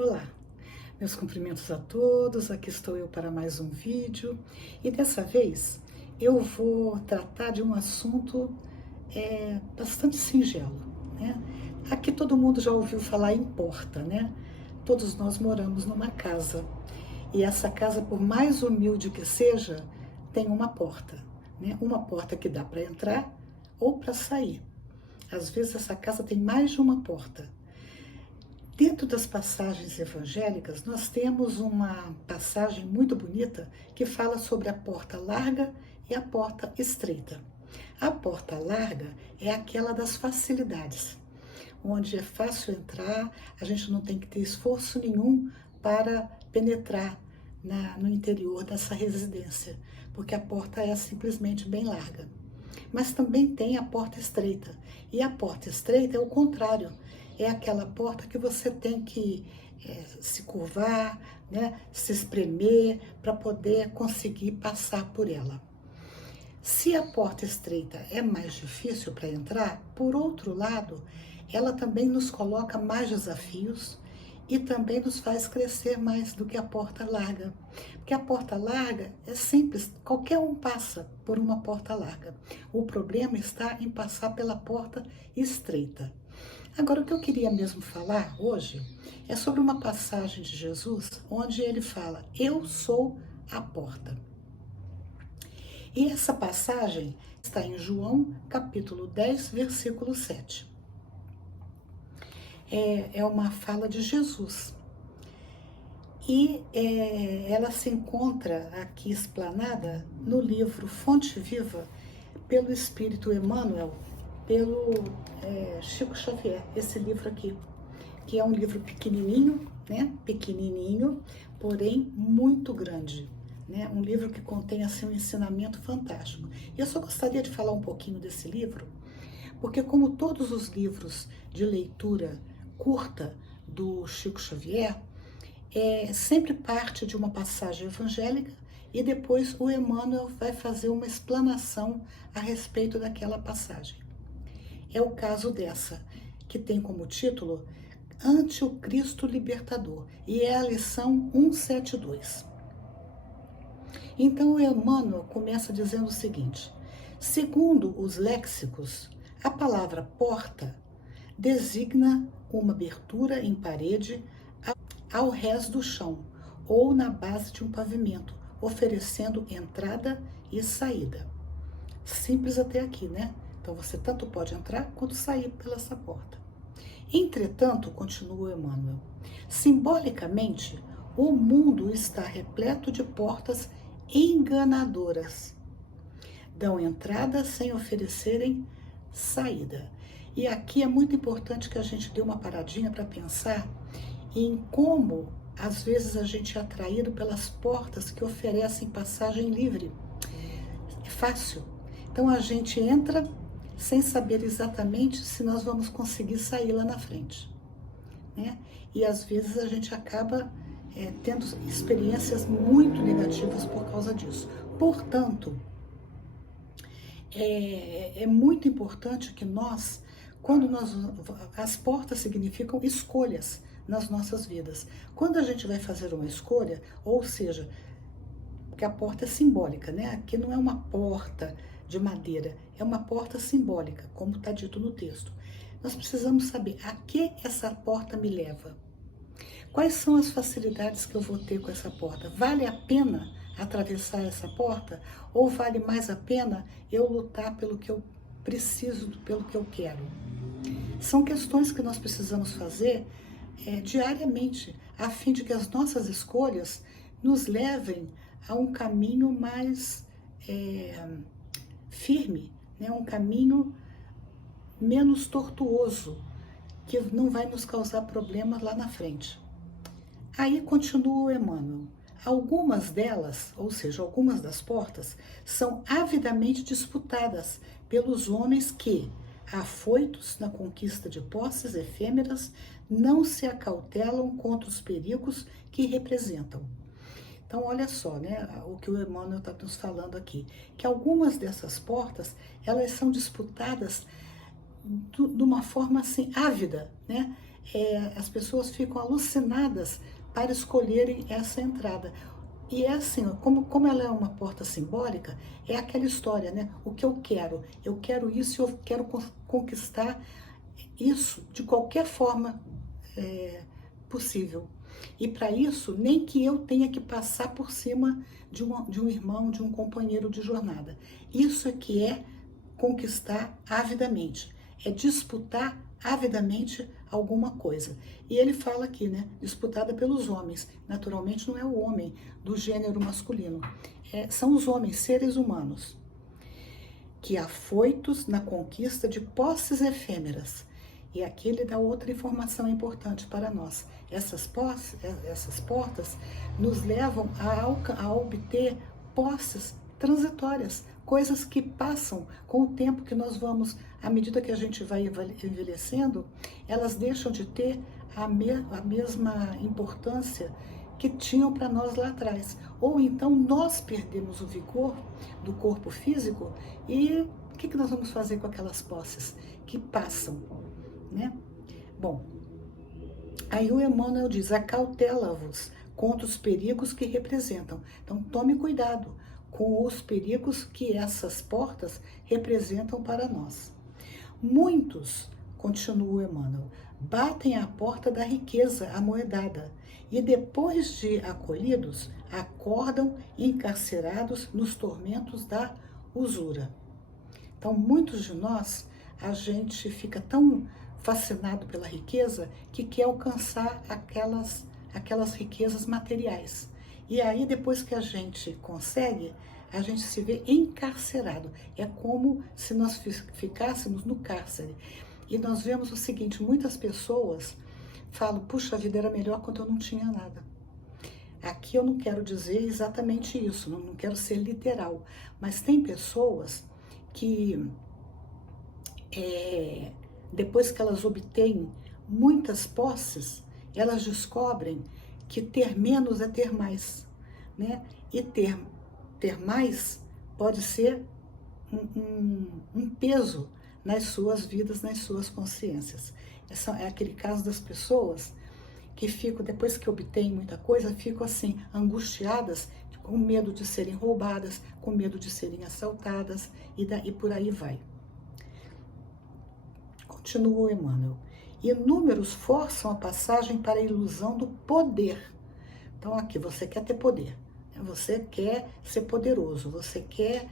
Olá, meus cumprimentos a todos, aqui estou eu para mais um vídeo e dessa vez eu vou tratar de um assunto bastante singelo, né? Aqui todo mundo já ouviu falar em porta, né? Todos nós moramos numa casa e essa casa, por mais humilde que seja, tem uma porta, né? Uma porta que dá para entrar ou para sair. Às vezes essa casa tem mais de uma porta. Dentro das passagens evangélicas, nós temos uma passagem muito bonita que fala sobre a porta larga e a porta estreita. A porta larga é aquela das facilidades, onde é fácil entrar, a gente não tem que ter esforço nenhum para penetrar no interior dessa residência, porque a porta é simplesmente bem larga. Mas também tem a porta estreita. E a porta estreita é o contrário. É aquela porta que você tem que se curvar, né, se espremer para poder conseguir passar por ela. Se a porta estreita é mais difícil para entrar, por outro lado, ela também nos coloca mais desafios e também nos faz crescer mais do que a porta larga. Porque a porta larga é simples, qualquer um passa por uma porta larga. O problema está em passar pela porta estreita. Agora, o que eu queria mesmo falar hoje é sobre uma passagem de Jesus onde ele fala: Eu sou a porta. E essa passagem está em João, capítulo 10, versículo 7. É uma fala de Jesus. E ela se encontra aqui explanada no livro Fonte Viva, pelo Espírito Emmanuel, pelo Chico Xavier, esse livro aqui, que é um livro pequenininho, né? Pequenininho, porém muito grande. Né? Um livro que contém assim, um ensinamento fantástico. E eu só gostaria de falar um pouquinho desse livro, porque como todos os livros de leitura curta do Chico Xavier, sempre parte de uma passagem evangélica e depois o Emmanuel vai fazer uma explanação a respeito daquela passagem. É o caso dessa, que tem como título Ante o Cristo Libertador, e é a lição 172. Então o Emmanuel começa dizendo o seguinte: segundo os léxicos, a palavra porta designa uma abertura em parede ao rés do chão ou na base de um pavimento, oferecendo entrada e saída. Simples até aqui, né? Então você tanto pode entrar quanto sair pela essa porta. Entretanto, continua Emmanuel, simbolicamente, o mundo está repleto de portas enganadoras. Dão entrada sem oferecerem saída. E aqui é muito importante que a gente dê uma paradinha para pensar em como, às vezes, a gente é atraído pelas portas que oferecem passagem livre. É fácil. Então, a gente entra sem saber exatamente se nós vamos conseguir sair lá na frente. Né? E, às vezes, a gente acaba tendo experiências muito negativas por causa disso. Portanto, é muito importante que as portas significam escolhas nas nossas vidas. Quando a gente vai fazer uma escolha, ou seja, porque a porta é simbólica, né? Aqui não é uma porta de madeira, é uma porta simbólica, como está dito no texto. Nós precisamos saber a que essa porta me leva. Quais são as facilidades que eu vou ter com essa porta? Vale a pena atravessar essa porta? Ou vale mais a pena eu lutar pelo que eu preciso, pelo que eu quero? São questões que nós precisamos fazer diariamente, a fim de que as nossas escolhas nos levem a um caminho mais firme, né? Um caminho menos tortuoso, que não vai nos causar problemas lá na frente. Aí continua o Emmanuel. Algumas delas, ou seja, algumas das portas, são avidamente disputadas pelos homens que, afoitos na conquista de posses efêmeras, não se acautelam contra os perigos que representam. Então, olha só, né, o que o Emmanuel está nos falando aqui, que algumas dessas portas, elas são disputadas de uma forma assim, ávida, né? as pessoas ficam alucinadas para escolherem essa entrada. E é assim, ó, como ela é uma porta simbólica, é aquela história, né? O que eu quero isso e eu quero conquistar isso de qualquer forma possível. E para isso, nem que eu tenha que passar por cima de um irmão, de um companheiro de jornada. Isso é que é conquistar avidamente, é disputar avidamente alguma coisa. E ele fala aqui, né, disputada pelos homens. Naturalmente não é o homem do gênero masculino, são os homens, seres humanos, que afoitos na conquista de posses efêmeras. E aqui ele dá outra informação importante para nós. Essas portas nos levam a obter posses transitórias, coisas que passam com o tempo que nós vamos, à medida que a gente vai envelhecendo, elas deixam de ter a mesma importância que tinham para nós lá atrás. Ou então nós perdemos o vigor do corpo físico e o que nós vamos fazer com aquelas posses que passam, né? Bom, aí o Emmanuel diz, acautela-vos contra os perigos que representam. Então tome cuidado com os perigos que essas portas representam para nós. Muitos, continua Emmanuel, batem à porta da riqueza amoedada e depois de acolhidos, acordam encarcerados nos tormentos da usura. Então, muitos de nós, a gente fica tão fascinado pela riqueza que quer alcançar aquelas riquezas materiais. E aí, depois que a gente consegue, a gente se vê encarcerado. É como se nós ficássemos no cárcere. E nós vemos o seguinte, muitas pessoas falam, puxa, a vida era melhor quando eu não tinha nada. Aqui eu não quero dizer exatamente isso, não quero ser literal, mas tem pessoas que, depois que elas obtêm muitas posses, elas descobrem que ter menos é ter mais, né? E ter mais pode ser um peso nas suas vidas, nas suas consciências. É aquele caso das pessoas que ficam, depois que obtêm muita coisa, ficam assim, angustiadas, com medo de serem roubadas, com medo de serem assaltadas, e por aí vai. Continua Emmanuel. Inúmeros forçam a passagem para a ilusão do poder. Então aqui, você quer ter poder, você quer ser poderoso, você quer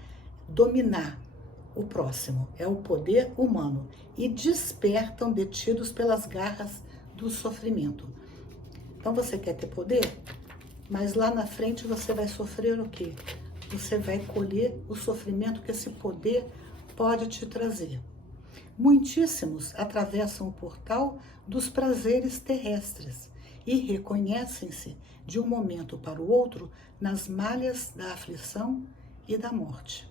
dominar o próximo, é o poder humano, e despertam detidos pelas garras do sofrimento. Então você quer ter poder, mas lá na frente você vai sofrer o quê? Você vai colher o sofrimento que esse poder pode te trazer. Muitíssimos atravessam o portal dos prazeres terrestres e reconhecem-se de um momento para o outro nas malhas da aflição e da morte.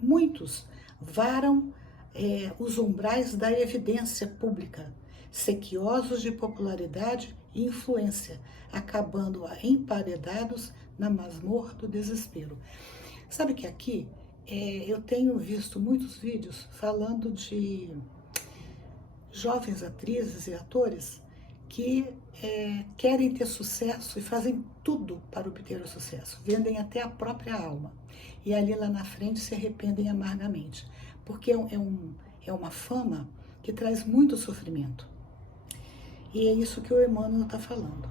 Muitos varam os umbrais da evidência pública, sequiosos de popularidade e influência, acabando emparedados na masmorra do desespero. Sabe que aqui eu tenho visto muitos vídeos falando de jovens atrizes e atores que querem ter sucesso e fazem tudo para obter o sucesso, vendem até a própria alma. E ali lá na frente se arrependem amargamente, porque é uma fama que traz muito sofrimento. E é isso que o Emmanuel está falando.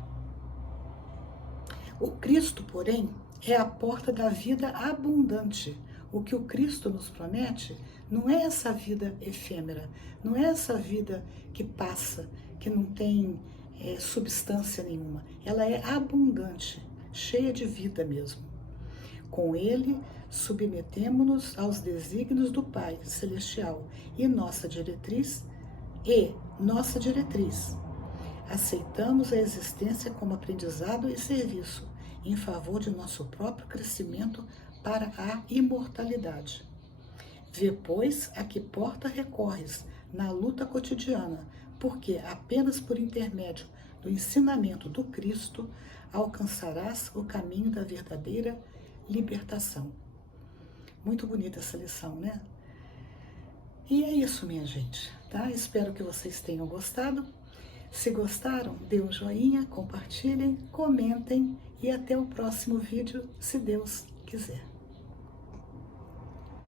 O Cristo, porém, é a porta da vida abundante. O que o Cristo nos promete não é essa vida efêmera, não é essa vida que passa, que não tem substância nenhuma. Ela é abundante, cheia de vida mesmo. Com ele, submetemo-nos aos desígnios do Pai Celestial e nossa diretriz, aceitamos a existência como aprendizado e serviço, em favor de nosso próprio crescimento para a imortalidade. Vê, pois, a que porta recorres na luta cotidiana, porque apenas por intermédio do ensinamento do Cristo alcançarás o caminho da verdadeira libertação. Muito bonita essa lição, né? E é isso, minha gente, tá? Espero que vocês tenham gostado. Se gostaram, dê um joinha, compartilhem, comentem e até o próximo vídeo, se Deus quiser.